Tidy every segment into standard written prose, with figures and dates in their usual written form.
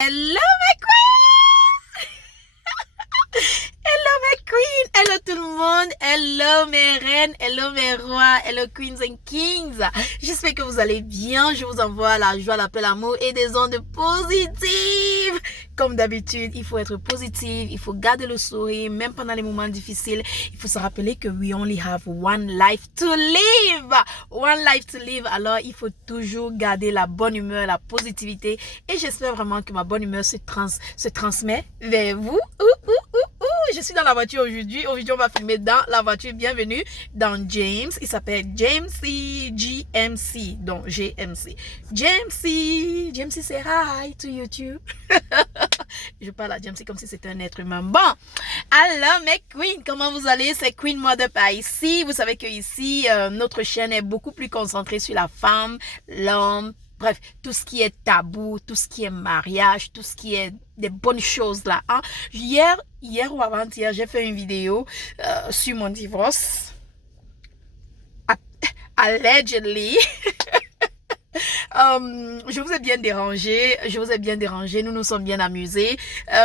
Hello mes queens! Hello mes queens! Hello tout le monde! Hello mes reines! Hello mes rois! Hello queens and kings! J'espère que vous allez bien. Je vous envoie la joie, la paix, l'amour et des ondes positives. Comme d'habitude, il faut être positif, il faut garder le sourire, même pendant les moments difficiles. Il faut se rappeler que we only have one life to live. One life to live. Alors, il faut toujours garder la bonne humeur, la positivité. Et j'espère vraiment que ma bonne humeur se transmet vers vous. Je suis dans la voiture aujourd'hui. Aujourd'hui, on va filmer dans la voiture. Bienvenue dans James. Il s'appelle Jamesy GMC. Donc, GMC. Jamesy, say hi to YouTube. Je parle à Jamesy comme si c'était un être humain. Bon, alors mes queens, comment vous allez? C'est Queen Mother par ici. Vous savez que ici, notre chaîne est beaucoup plus concentrée sur la femme, l'homme. Bref, tout ce qui est tabou, tout ce qui est mariage, tout ce qui est des bonnes choses là. Hein? Hier ou avant-hier, j'ai fait une vidéo sur mon divorce. Allegedly. Je vous ai bien dérangé, nous nous sommes bien amusés,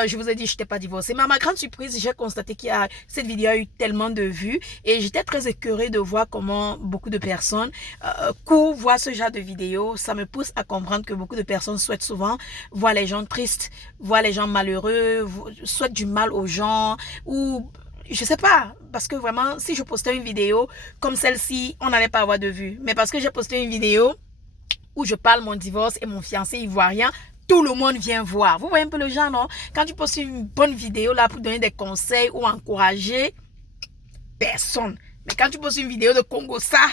je vous ai dit que je n'étais pas divorcée, mais à ma grande surprise, j'ai constaté que cette vidéo a eu tellement de vues et j'étais très écœurée de voir comment beaucoup de personnes courent voir ce genre de vidéos. Ça me pousse à comprendre que beaucoup de personnes souhaitent souvent voir les gens tristes, voir les gens malheureux, souhaitent du mal aux gens ou... Je sais pas, parce que vraiment, si je postais une vidéo comme celle-ci, on n'allait pas avoir de vues. Mais parce que j'ai posté une vidéo où je parle mon divorce et mon fiancé ivoirien, tout le monde vient voir. Vous voyez un peu le genre, non? Quand tu postes une bonne vidéo là pour donner des conseils ou encourager, personne. Mais quand tu postes une vidéo de Congo, ça,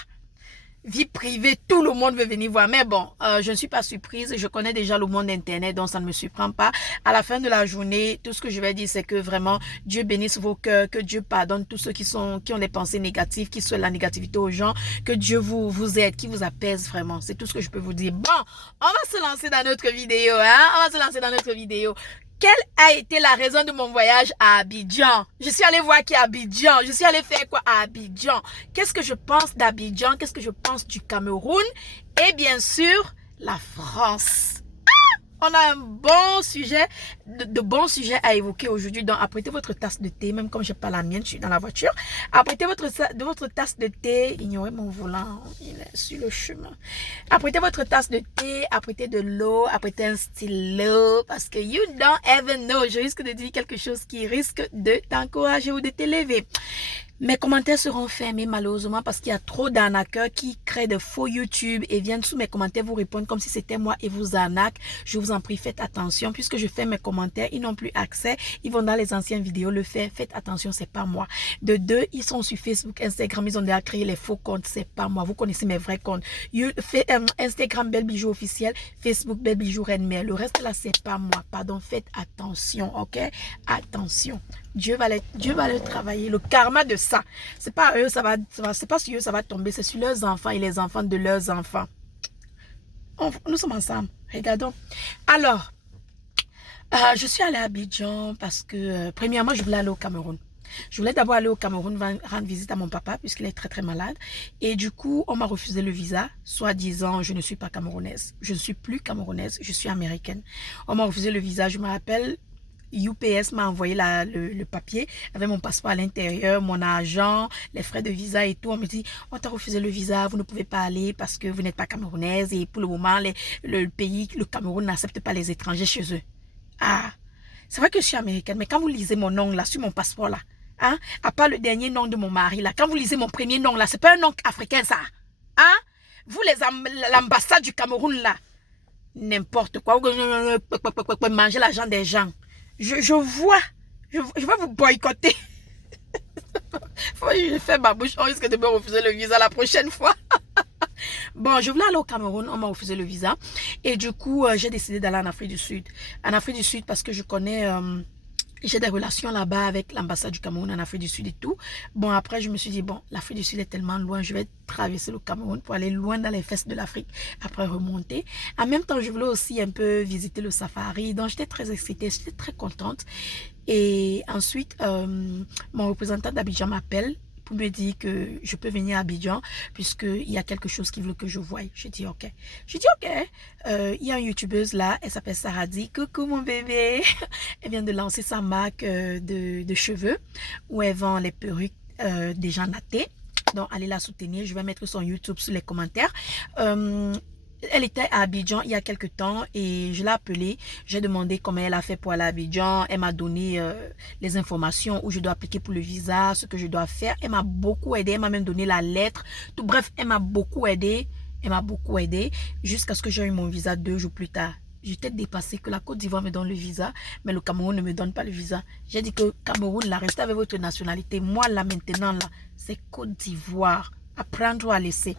vie privée, tout le monde veut venir voir. Mais bon, je ne suis pas surprise. Je connais déjà le monde internet, donc ça ne me surprend pas. À la fin de la journée, tout ce que je vais dire, c'est que vraiment, Dieu bénisse vos cœurs, que Dieu pardonne tous ceux qui ont des pensées négatives, qui souhaitent la négativité aux gens, que Dieu vous aide, qui vous apaise vraiment. C'est tout ce que je peux vous dire. Bon, on va se lancer dans notre vidéo, hein. On va se lancer dans notre vidéo. Quelle a été la raison de mon voyage à Abidjan? Je suis allée voir qui est Abidjan. Je suis allée faire quoi à Abidjan? Qu'est-ce que je pense d'Abidjan? Qu'est-ce que je pense du Cameroun? Et bien sûr, la France. On a un bon sujet, de bons sujets à évoquer aujourd'hui. Donc, apprêtez votre tasse de thé, même comme je n'ai pas la mienne, je suis dans la voiture. Apprêtez votre tasse de thé. Ignorez mon volant, il est sur le chemin. Apprêtez votre tasse de thé, apprêtez de l'eau, apprêtez un stylo, parce que you don't even know. Je risque de dire quelque chose qui risque de t'encourager ou de t'élever. Mes commentaires seront fermés malheureusement parce qu'il y a trop d'arnaqueurs qui créent de faux YouTube et viennent sous mes commentaires vous répondre comme si c'était moi et vous arnaquent. Je vous en prie, faites attention. Puisque je fais mes commentaires, ils n'ont plus accès. Ils vont dans les anciennes vidéos le faire. Faites attention, c'est pas moi. De deux, ils sont sur Facebook, Instagram. Ils ont déjà créé les faux comptes. C'est pas moi. Vous connaissez mes vrais comptes. Instagram, Belle Bijou officiel. Facebook, Belle Bijou Reine Mère. Le reste là, c'est pas moi. Pardon, faites attention, ok? Attention. Dieu va le travailler. Le karma de ça, c'est pas eux, c'est pas sur eux ça va tomber, c'est sur leurs enfants et les enfants de leurs enfants. Nous sommes ensemble. Regardons. Alors, je suis allée à Abidjan parce que, premièrement, je voulais aller au Cameroun. Je voulais d'abord aller au Cameroun rendre visite à mon papa puisqu'il est très très malade. Et du coup, on m'a refusé le visa, soi-disant je ne suis pas camerounaise. Je ne suis plus camerounaise, je suis américaine. On m'a refusé le visa, je me rappelle. UPS m'a envoyé le papier avec mon passeport à l'intérieur, mon argent, les frais de visa et tout. On me dit, on t'a refusé le visa, vous ne pouvez pas aller parce que vous n'êtes pas camerounaise et pour le moment, le pays, le Cameroun n'accepte pas les étrangers chez eux. Ah, c'est vrai que je suis américaine, mais quand vous lisez mon nom là, sur mon passeport là, hein, à part le dernier nom de mon mari là, quand vous lisez mon premier nom là, c'est pas un nom africain ça. Hein? Vous l'ambassade du Cameroun là, n'importe quoi, vous mangez l'argent des gens. Je vois, je vais vous boycotter. Je fais ma bouche, on risque de me refuser le visa la prochaine fois. Bon, je voulais aller au Cameroun, on m'a refusé le visa. Et du coup, j'ai décidé d'aller en Afrique du Sud. En Afrique du Sud parce que je connais... j'ai des relations là-bas avec l'ambassade du Cameroun en Afrique du Sud et tout. Bon, après, je me suis dit, bon, l'Afrique du Sud est tellement loin, je vais traverser le Cameroun pour aller loin dans les fesses de l'Afrique, après remonter. En même temps, je voulais aussi un peu visiter le safari, donc j'étais très excitée, j'étais très contente. Et ensuite, mon représentant d'Abidjan m'appelle pour me dire que je peux venir à Abidjan puisqu'il y a quelque chose qui veut que je voie. J'ai dit ok. J'ai dit ok. Il y a une youtubeuse là, elle s'appelle Saradi. Coucou mon bébé. Elle vient de lancer sa marque de cheveux où elle vend les perruques des gens nattés. Donc allez la soutenir. Je vais mettre son YouTube sous les commentaires. Elle était à Abidjan il y a quelques temps et je l'ai appelée. J'ai demandé comment elle a fait pour aller à Abidjan. Elle m'a donné les informations où je dois appliquer pour le visa, ce que je dois faire. Elle m'a beaucoup aidé. Elle m'a même donné la lettre. Tout bref, elle m'a beaucoup aidé. Elle m'a beaucoup aidé jusqu'à ce que j'ai eu mon visa 2 jours plus tard. J'étais dépassée que la Côte d'Ivoire me donne le visa, mais le Cameroun ne me donne pas le visa. J'ai dit que Cameroun, là, restez avec votre nationalité. Moi, là, maintenant, là, c'est Côte d'Ivoire. Apprendre à laisser.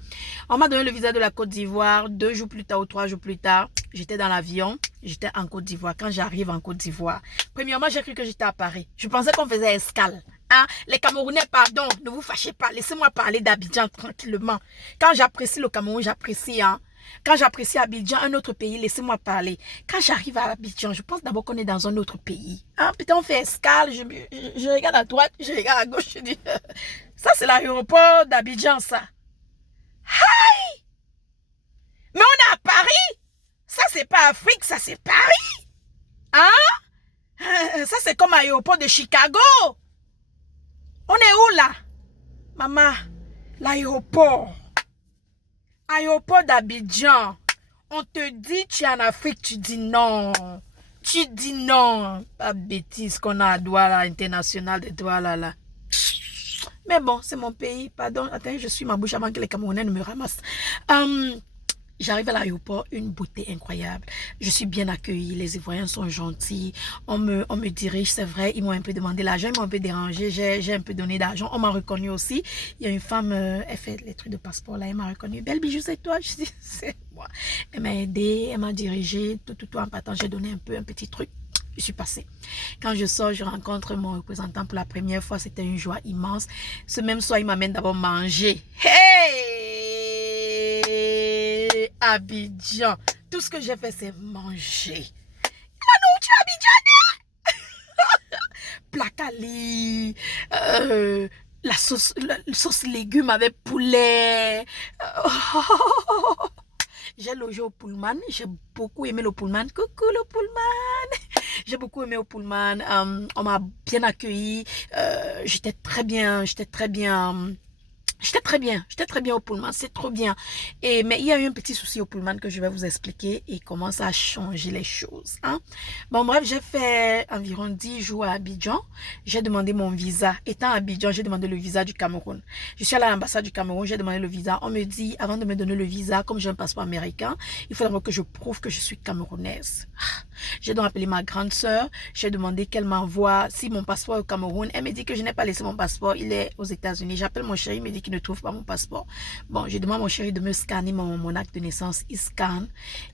On m'a donné le visa de la Côte d'Ivoire. 2 jours plus tard ou 3 jours plus tard, j'étais dans l'avion. J'étais en Côte d'Ivoire. Quand j'arrive en Côte d'Ivoire, premièrement, j'ai cru que j'étais à Paris. Je pensais qu'on faisait escale. Hein? Les Camerounais, pardon, ne vous fâchez pas. Laissez-moi parler d'Abidjan tranquillement. Quand j'apprécie le Cameroun, j'apprécie. Hein? Quand j'apprécie Abidjan, un autre pays, laissez-moi parler. Quand j'arrive à Abidjan, je pense d'abord qu'on est dans un autre pays. Hein? Putain, on fait escale, je regarde à droite, je regarde à gauche, je dis, ça c'est l'aéroport d'Abidjan, ça. Aïe! Mais on est à Paris! Ça c'est pas Afrique, ça c'est Paris! Hein? Ça c'est comme l'aéroport de Chicago. On est où là? Maman, l'aéroport. Aéroport d'Abidjan. On te dit tu es en Afrique, tu dis non. Tu dis non. Pas bêtise qu'on a à Douala international de Douala là. Mais bon, c'est mon pays. Pardon, attends, je suis ma bouche avant que les Camerounais ne me ramassent. J'arrive à l'aéroport, une beauté incroyable. Je suis bien accueillie, les Ivoiriens sont gentils. On me dirige, c'est vrai, ils m'ont un peu demandé l'argent, ils m'ont un peu dérangé, j'ai un peu donné d'argent. On m'a reconnu aussi. Il y a une femme, elle fait les trucs de passeport là, elle m'a reconnu. Belle bijou, c'est toi? Je dis, c'est moi. Elle m'a aidé, elle m'a dirigé, tout en partant, j'ai donné un petit truc. Je suis passée. Quand je sors, je rencontre mon représentant pour la première fois. C'était une joie immense. Ce même soir, il m'amène d'abord manger. Hey! Abidjan. Tout ce que j'ai fait, c'est manger. La nourriture abidjanaise. Placali. La sauce légumes avec poulet. J'ai logé au Pullman. J'ai beaucoup aimé le Pullman. Coucou le Pullman. J'ai beaucoup aimé au Pullman. On m'a bien accueilli. J'étais très bien au Pullman, c'est trop bien. Mais il y a eu un petit souci au Pullman que je vais vous expliquer et comment ça a changé les choses. Hein? Bon, bref, j'ai fait environ 10 jours à Abidjan. J'ai demandé mon visa. Étant à Abidjan, j'ai demandé le visa du Cameroun. Je suis allée à l'ambassade du Cameroun, j'ai demandé le visa. On me dit, avant de me donner le visa, comme j'ai un passeport américain, il faut d'abord que je prouve que je suis camerounaise. J'ai donc appelé ma grande sœur. J'ai demandé qu'elle m'envoie si mon passeport est au Cameroun. Elle me dit que je n'ai pas laissé mon passeport. Il est aux États-Unis. J'appelle mon chéri, il me dit qu'il ne trouve pas mon passeport. Bon, je demande à mon chéri de me scanner mon acte de naissance. Il scanne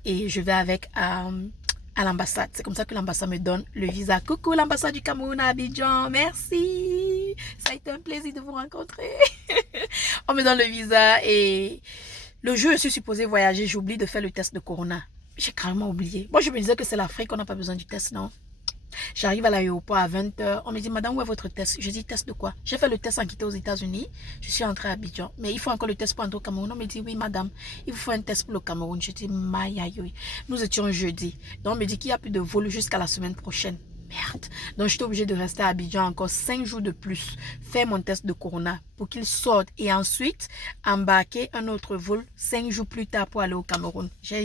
et je vais avec à l'ambassade. C'est comme ça que l'ambassade me donne le visa. Coucou l'ambassade du Cameroun à Abidjan. Merci. Ça a été un plaisir de vous rencontrer. On me donne le visa et le jour où je suis supposée voyager, j'oublie de faire le test de Corona. J'ai carrément oublié. Moi, je me disais que c'est l'Afrique, on n'a pas besoin du test, non? J'arrive à l'aéroport à 20 h. On me dit, madame, où est votre test? Je dis, test de quoi? J'ai fait le test en quittant aux États-Unis. Je suis entrée à Abidjan. Mais il faut encore le test pour entrer au Cameroun. On me dit, oui, madame, il vous faut un test pour le Cameroun. Je dis, maïaï. Nous étions jeudi. Donc, on me dit qu'il n'y a plus de vol jusqu'à la semaine prochaine. Merde. Donc, j'étais obligée de rester à Abidjan encore 5 jours de plus, faire mon test de Corona pour qu'il sorte et ensuite embarquer un autre vol 5 jours plus tard pour aller au Cameroun. J'ai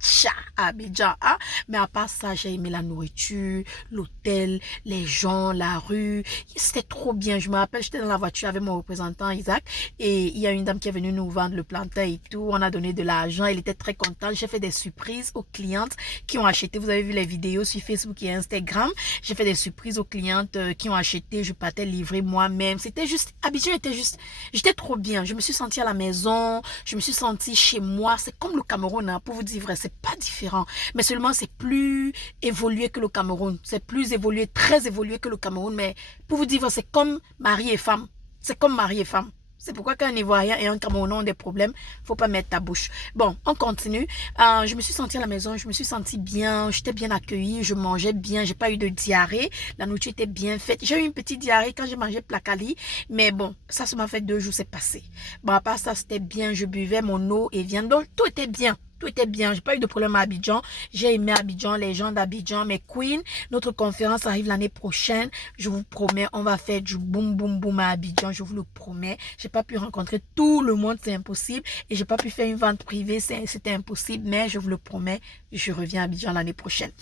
tcha à Abidjan. Hein? Mais à part ça, j'ai aimé la nourriture, l'hôtel, les gens, la rue. C'était trop bien. Je me rappelle, j'étais dans la voiture avec mon représentant Isaac et il y a une dame qui est venue nous vendre le plantain et tout. On a donné de l'argent. Elle était très contente. J'ai fait des surprises aux clientes qui ont acheté. Vous avez vu les vidéos sur Facebook et Instagram. J'ai fait des surprises aux clientes qui ont acheté. Je partais livrer moi-même. C'était juste, Abidjan était juste, j'étais trop bien. Je me suis sentie à la maison. Je me suis sentie chez moi. C'est comme le Cameroun, hein, pour vous dire vrai. C'est pas différent. Mais seulement c'est plus évolué que le Cameroun. C'est plus évolué, très évolué que le Cameroun. Mais pour vous dire vrai, c'est comme mari et femme. C'est comme mari et femme. C'est pourquoi quand un Ivoirien et un Camerounais ont des problèmes, faut pas mettre ta bouche. Bon, on continue. Je me suis sentie à la maison, je me suis sentie bien, j'étais bien accueillie, je mangeais bien, j'ai pas eu de diarrhée. La nourriture était bien faite. J'ai eu une petite diarrhée quand j'ai mangé placali, mais bon, ça m'a fait 2 jours, c'est passé. Bon, à part ça, c'était bien, je buvais mon eau et viande, donc tout était bien. Tout était bien, j'ai pas eu de problème à Abidjan. J'ai aimé Abidjan, les gens d'Abidjan, mes queens. Notre conférence arrive l'année prochaine. Je vous promets, on va faire du boum boum boum à Abidjan, je vous le promets. J'ai pas pu rencontrer tout le monde, c'est impossible. Et j'ai pas pu faire une vente privée, c'était impossible. Mais je vous le promets, je reviens à Abidjan l'année prochaine.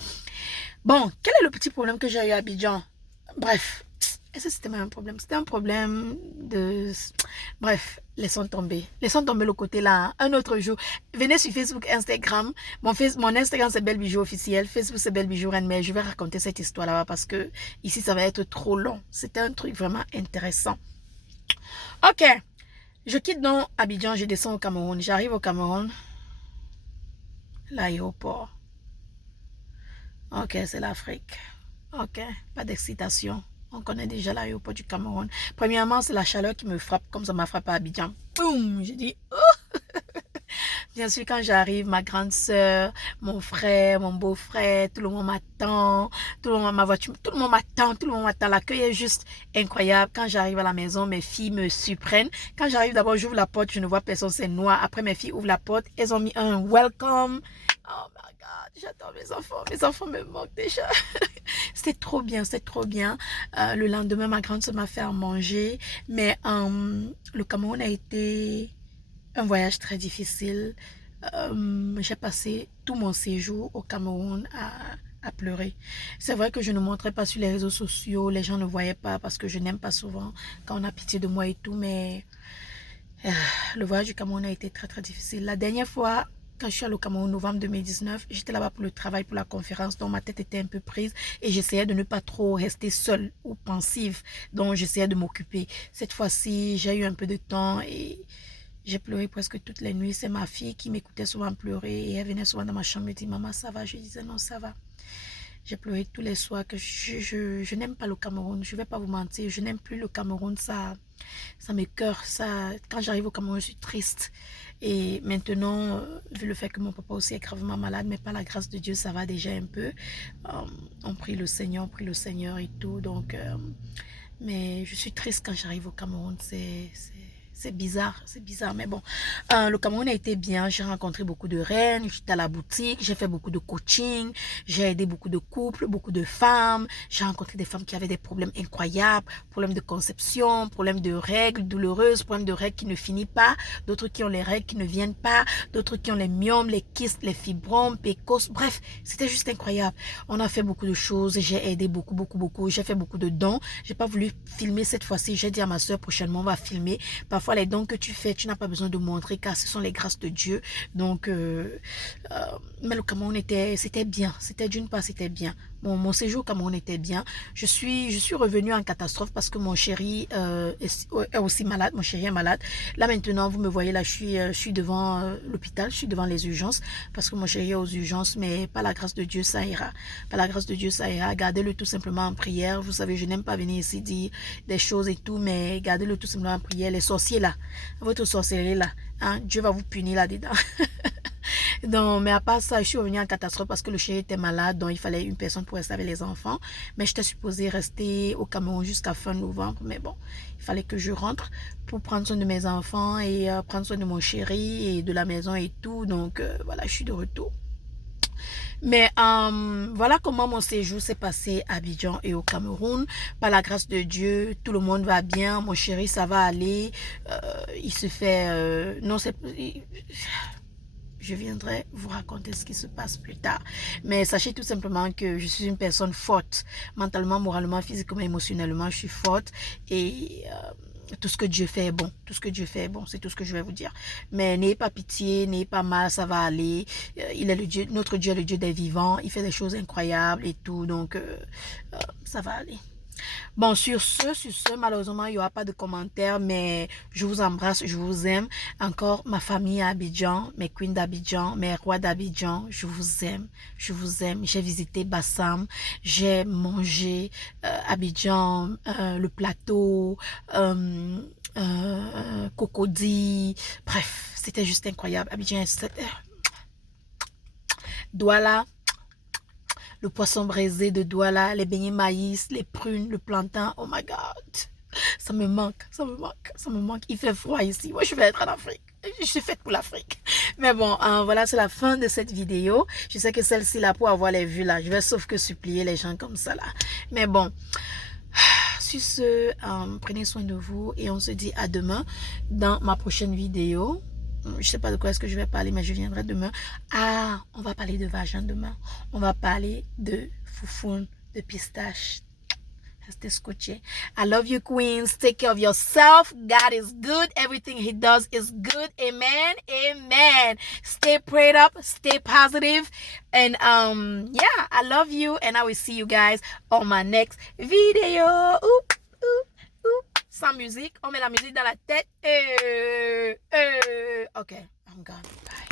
Bon, quel est le petit problème que j'ai eu à Abidjan? Bref, est-ce que c'était même un problème? C'était un problème de... Bref, laissons tomber. Laissons tomber le côté là. Un autre jour, venez sur Facebook, Instagram. Mon Instagram, c'est Belle Bijou officiel. Facebook, c'est Belle Bijou Reine. Mais je vais raconter cette histoire là-bas parce que ici, ça va être trop long. C'était un truc vraiment intéressant. Ok, je quitte donc Abidjan, je descends au Cameroun. J'arrive au Cameroun. L'aéroport. Ok, c'est l'Afrique. Ok, pas d'excitation. On connaît déjà l'aéroport du Cameroun. Premièrement, c'est la chaleur qui me frappe comme ça m'a frappé à Abidjan. Boum, j'ai dit, oh. Bien sûr, quand j'arrive, ma grande soeur, mon frère, mon beau-frère, tout le monde m'attend, tout le monde ma voiture, tout le monde m'attend. L'accueil est juste incroyable. Quand j'arrive à la maison, mes filles me surprennent. Quand j'arrive, d'abord, j'ouvre la porte, je ne vois personne, c'est noir. Après, mes filles ouvrent la porte, elles ont mis un welcome. Oh my God, j'attends mes enfants me manquent déjà. C'était trop bien, c'était trop bien. Le lendemain, ma grande soeur m'a fait à manger, mais le Cameroun a été un voyage très difficile. J'ai passé tout mon séjour au Cameroun à pleurer. C'est vrai que je ne montrais pas sur les réseaux sociaux, les gens ne voyaient pas parce que je n'aime pas souvent quand on a pitié de moi et tout, mais le voyage du Cameroun a été très très difficile. La dernière fois, quand je suis allée au Cameroun en novembre 2019, j'étais là-bas pour le travail, pour la conférence, donc ma tête était un peu prise et j'essayais de ne pas trop rester seule ou pensive, donc j'essayais de m'occuper. Cette fois-ci, j'ai eu un peu de temps et j'ai pleuré presque toutes les nuits. C'est ma fille qui m'écoutait souvent pleurer et elle venait souvent dans ma chambre et me dit, maman, ça va? Je disais, non, ça va. J'ai pleuré tous les soirs que je n'aime pas le Cameroun. Je ne vais pas vous mentir, je n'aime plus le Cameroun. Ça m'écoeure. Quand j'arrive au Cameroun, je suis triste. Et maintenant, vu le fait que mon papa aussi est gravement malade, mais par la grâce de Dieu, ça va déjà un peu. On prie le Seigneur et tout. Donc, mais je suis triste quand j'arrive au Cameroun. C'est bizarre, mais bon. Le Cameroun a été bien, j'ai rencontré beaucoup de reines, j'étais à la boutique, j'ai fait beaucoup de coaching, j'ai aidé beaucoup de couples, beaucoup de femmes, j'ai rencontré des femmes qui avaient des problèmes incroyables, problèmes de conception, problèmes de règles douloureuses, problèmes de règles qui ne finissent pas, d'autres qui ont les règles qui ne viennent pas, d'autres qui ont les myomes, les kystes, les fibromes, pécos, bref, c'était juste incroyable. On a fait beaucoup de choses, j'ai aidé beaucoup, j'ai fait beaucoup de dons, j'ai pas voulu filmer cette fois-ci, j'ai dit à ma soeur prochainement on va filmer. Parfois les dons que tu fais, tu n'as pas besoin de montrer car ce sont les grâces de Dieu. Donc, mais le Cameroun c'était bien. D'une part, c'était bien. Mon séjour au Cameroun était bien. Je suis revenue en catastrophe parce que mon chéri est aussi malade. Mon chéri est malade. Là maintenant, vous me voyez là, je suis devant l'hôpital, je suis devant les urgences parce que mon chéri est aux urgences, mais par la grâce de Dieu, ça ira. Par la grâce de Dieu, ça ira. Gardez-le tout simplement en prière. Vous savez, je n'aime pas venir ici dire des choses et tout, mais gardez-le tout simplement en prière. Les sorciers là, votre sorcellerie là, hein, Dieu va vous punir là-dedans. Donc, mais à part ça, je suis revenue en catastrophe parce que le chéri était malade, donc il fallait une personne pour rester avec les enfants. Mais j'étais supposée rester au Cameroun jusqu'à fin novembre. Mais bon, il fallait que je rentre pour prendre soin de mes enfants et prendre soin de mon chéri et de la maison et tout. Donc, voilà, je suis de retour. Mais voilà comment mon séjour s'est passé à Abidjan et au Cameroun. Par la grâce de Dieu, tout le monde va bien. Mon chéri, ça va aller. Il se fait... non, c'est... Je viendrai vous raconter ce qui se passe plus tard. Mais sachez tout simplement que je suis une personne forte. Mentalement, moralement, physiquement, émotionnellement, je suis forte. Et tout ce que Dieu fait est bon. Tout ce que Dieu fait est bon. C'est tout ce que je vais vous dire. Mais n'ayez pas pitié, n'ayez pas mal, ça va aller. Il est le Dieu, notre Dieu est le Dieu des vivants. Il fait des choses incroyables et tout. Donc, ça va aller. Bon, sur ce, malheureusement, il n'y aura pas de commentaires, mais je vous embrasse, je vous aime. Encore ma famille à Abidjan, mes queens d'Abidjan, mes rois d'Abidjan, je vous aime, je vous aime. J'ai visité Bassam, j'ai mangé Abidjan, le plateau, Cocody, bref, c'était juste incroyable. Abidjan, Douala, le poisson braisé de Douala, les beignets maïs, les prunes, le plantain. Oh my God. Ça me manque, ça me manque, ça me manque. Il fait froid ici. Moi, je vais être en Afrique. Je suis faite pour l'Afrique. Mais bon, voilà, c'est la fin de cette vidéo. Je sais que celle-ci, là, pour avoir les vues, là, je vais sauf que supplier les gens comme ça, là. Mais bon, sur ce, prenez soin de vous et on se dit à demain dans ma prochaine vidéo. Je sais pas de quoi est-ce que je vais parler, mais je viendrai demain. Ah, on va parler de vagin demain. On va parler de foufoune, de pistache. Restez scotché. I love you, queens. Take care of yourself. God is good. Everything he does is good. Amen. Amen. Stay prayed up. Stay positive. And yeah, I love you. And I will see you guys on my next video. Oop, oop, oop. Sans musique. On met la musique dans la tête. Okay, I'm gone. Bye.